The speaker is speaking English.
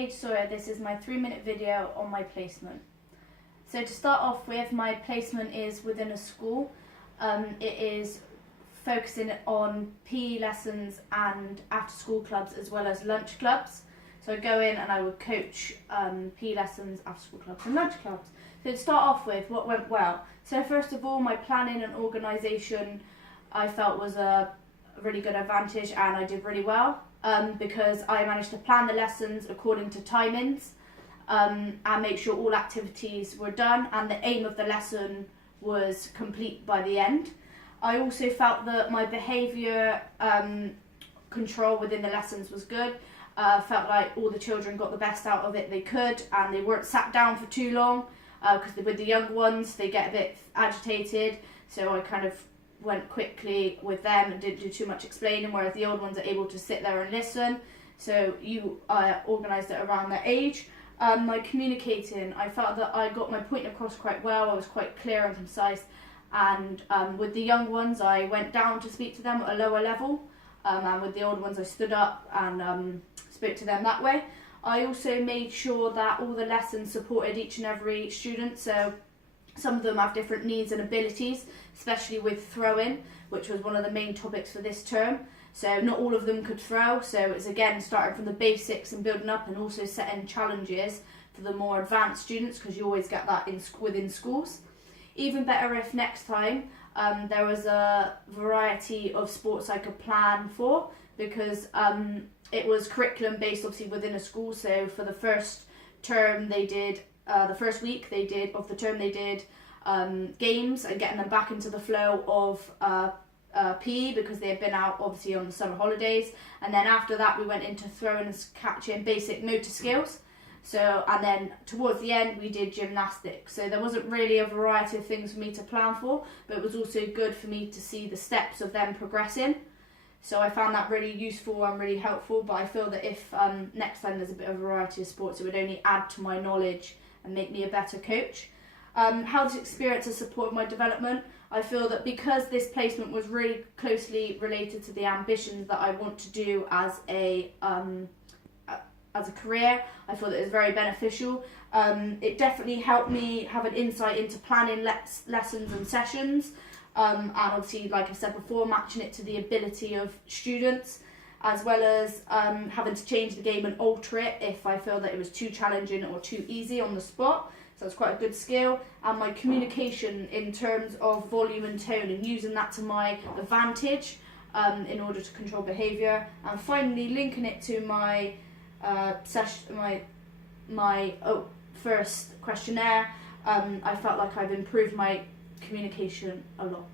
Paige Sawyer. This is my 3-minute video on my placement. So to start off with, my placement is within a school. It is focusing on PE lessons and after school clubs as well as lunch clubs. So I go in and I would coach PE lessons, after school clubs and lunch clubs. So to start off with, what went well? So first of all, my planning and organisation I felt was a really good advantage, and I did really well because I managed to plan the lessons according to timings and make sure all activities were done and the aim of the lesson was complete by the end. I also felt that my behaviour control within the lessons was good. Felt like all the children got the best out of it they could, and they weren't sat down for too long because with the young ones they get a bit agitated, so I kind of went quickly with them and didn't do too much explaining, whereas the old ones are able to sit there and listen. So you organised it around their age. My communicating, I felt that I got my point across quite well. I was quite clear and concise, and with the young ones I went down to speak to them at a lower level, and with the old ones I stood up and spoke to them that way. I also made sure that all the lessons supported each and every student, so some of them have different needs and abilities, especially with throwing, which was one of the main topics for this term. So not all of them could throw, so it's again starting from the basics and building up, and also setting challenges for the more advanced students, because you always get that within schools. Even better if next time there was a variety of sports I could plan for, because it was curriculum based obviously within a school. So for the first term they did the first week of the term they did games and getting them back into the flow of PE, because they had been out obviously on the summer holidays, and then after that we went into throwing and catching, basic motor skills. So, and then towards the end we did gymnastics. So there wasn't really a variety of things for me to plan for, but it was also good for me to see the steps of them progressing. So I found that really useful and really helpful, but I feel that if next time there's a bit of variety of sports, it would only add to my knowledge and make me a better coach. How this experience has supported my development, I feel that because this placement was really closely related to the ambitions that I want to do as a career, I feel that it's very beneficial. It definitely helped me have an insight into planning lessons and sessions, and obviously, like I said before, matching it to the ability of students, as well as having to change the game and alter it if I feel that it was too challenging or too easy on the spot. So it's quite a good skill. And my communication in terms of volume and tone, and using that to my advantage in order to control behaviour. And finally, linking it to my first questionnaire, I felt like I've improved my communication a lot.